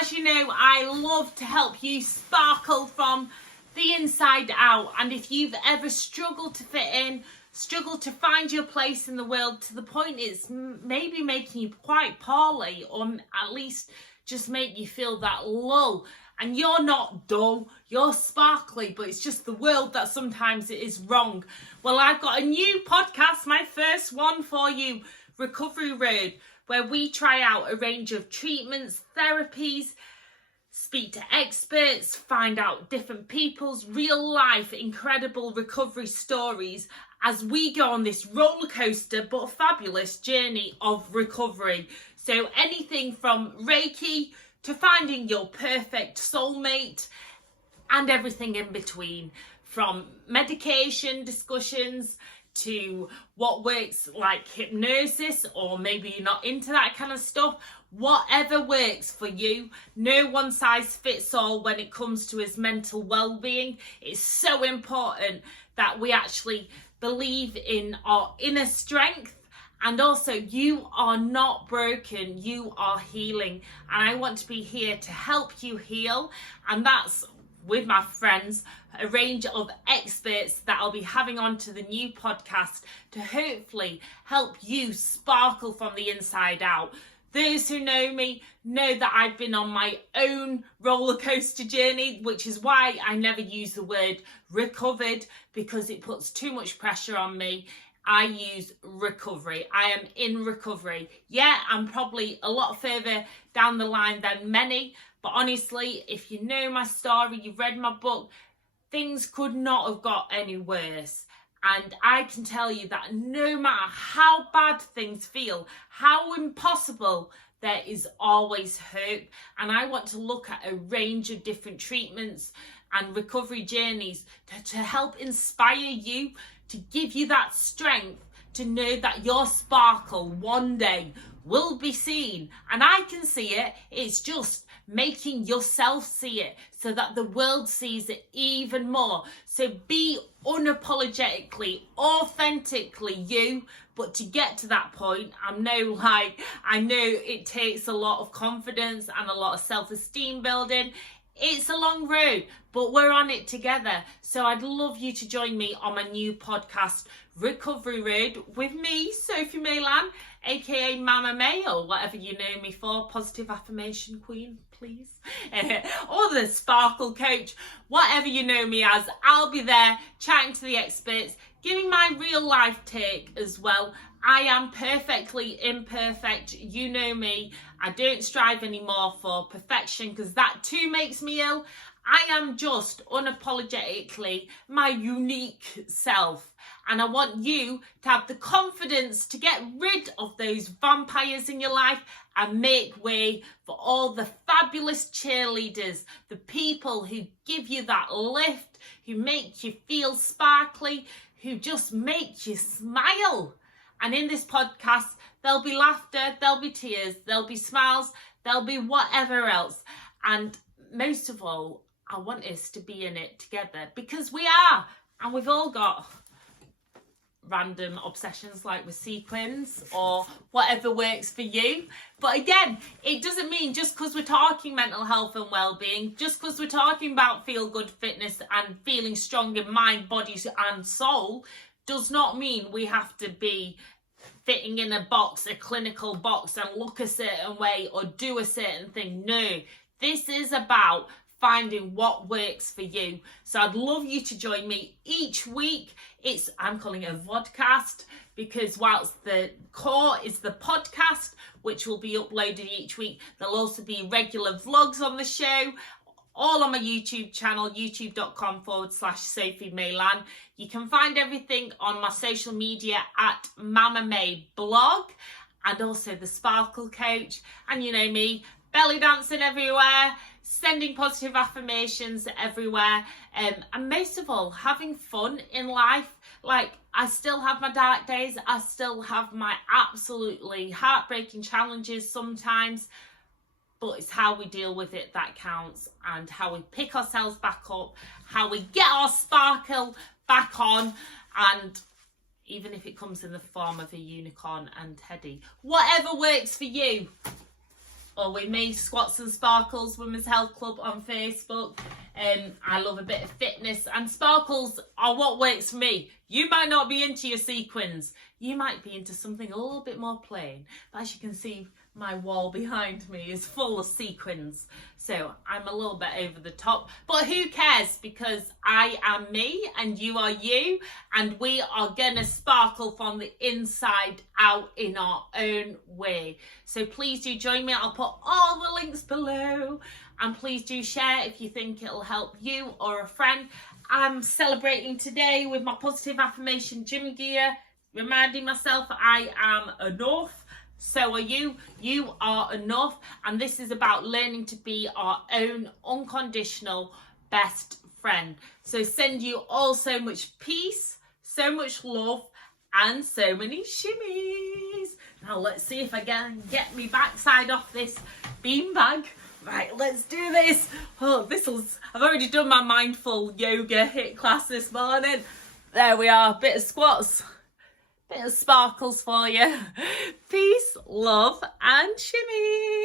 as you know, I love to help you sparkle from the inside out. And if you've ever struggled to fit in, struggled to find your place in the world to the point it's maybe making you quite poorly, or at least just make you feel that lull, and you're not dull, you're sparkly, but it's just the world that sometimes it is wrong. Well, I've got a new podcast, my first one for you, Recovery Road, where we try out a range of treatments, therapies, speak to experts, find out different people's real life, incredible recovery stories as we go on this roller coaster but fabulous journey of recovery. So anything from Reiki to finding your perfect soulmate and everything in between, from medication discussions to what works like hypnosis, or maybe you're not into that kind of stuff. Whatever works for you. No one size fits all when it comes to his mental well-being. It's so important that we actually believe in our inner strength. And also, you are not broken, you are healing. And I want to be here to help you heal. And that's with my friends, a range of experts that I'll be having on to the new podcast to hopefully help you sparkle from the inside out. Those who know me know that I've been on my own roller coaster journey, which is why I never use the word recovered, because it puts too much pressure on me. I use recovery. I am in recovery. Yeah, I'm probably a lot further down the line than many, but honestly, if you know my story, you've read my book, things could not have got any worse. And I can tell you that no matter how bad things feel, how impossible, there is always hope. And I want to look at a range of different treatments and recovery journeys to help inspire you, to give you that strength to know that your sparkle one day will be seen. And I can see it. It's just making yourself see it so that the world sees it even more. So be unapologetically, authentically you. But to get to that point, I know it takes a lot of confidence and a lot of self-esteem building. It's a long road, but we're on it together. So I'd love you to join me on my new podcast, Recovery Road, with me, Sophie Maylan, aka Mama May, or whatever you know me for, positive affirmation queen, please, or the sparkle coach, whatever you know me as. I'll be there chatting to the experts, giving my real life take as well. I am perfectly imperfect. You know me. I don't strive anymore for perfection because that too makes me ill. I am just unapologetically my unique self. And I want you to have the confidence to get rid of those vampires in your life and make way for all the fabulous cheerleaders, the people who give you that lift, who make you feel sparkly, who just make you smile. And in this podcast, there'll be laughter, there'll be tears, there'll be smiles, there'll be whatever else. And most of all, I want us to be in it together, because we are. And we've all got random obsessions like with sequins or whatever works for you. But again, it doesn't mean just because we're talking mental health and well-being, just because we're talking about feel-good fitness and feeling strong in mind, body and soul, does not mean we have to be fitting in a box, a clinical box, and look a certain way or do a certain thing. No, this is about finding what works for you. So I'd love you to join me each week. I'm calling it a vodcast, because whilst the core is the podcast, which will be uploaded each week, there'll also be regular vlogs on the show, all on my YouTube channel, youtube.com/Sophie Maylan. You can find everything on my social media at Mama May Blog, and also the Sparkle Coach. And you know me, belly dancing everywhere, sending positive affirmations everywhere, and most of all, having fun in life. Like, I still have my dark days, I still have my absolutely heartbreaking challenges sometimes, but it's how we deal with it that counts, and how we pick ourselves back up, how we get our sparkle back on, and even if it comes in the form of a unicorn and teddy, whatever works for you. or with me, Squats and Sparkles Women's Health Club on Facebook. I love a bit of fitness, and sparkles are what works for me. You might not be into your sequins. You might be into something a little bit more plain. But as you can see, my wall behind me is full of sequins. So I'm a little bit over the top. But who cares? Because I am me and you are you. And we are going to sparkle from the inside out in our own way. So please do join me. I'll put all the links below. And please do share if you think it'll help you or a friend. I'm celebrating today with my positive affirmation gym gear, reminding myself I am enough. So are you. You are enough. And this is about learning to be our own unconditional best friend. So send you all so much peace, so much love, and so many shimmies. Now let's see if I can get me backside off this beanbag. Right, let's do this. Oh, I've already done my mindful yoga HIIT class this morning. There we are, bit of squats, bit of sparkles for you. Peace, love, and shimmy.